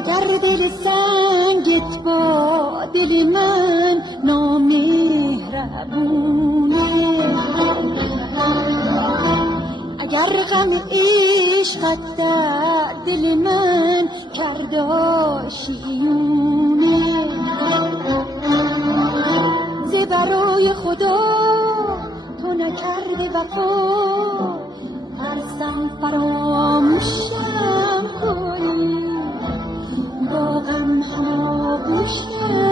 اگر دل سنگت با دل من نامهربونه، اگر غم عشقت در دل من کرد آشیونه، ز برای خدا تو نکرده وفا، ترسم فراموشم کنی، با غم هماغوشم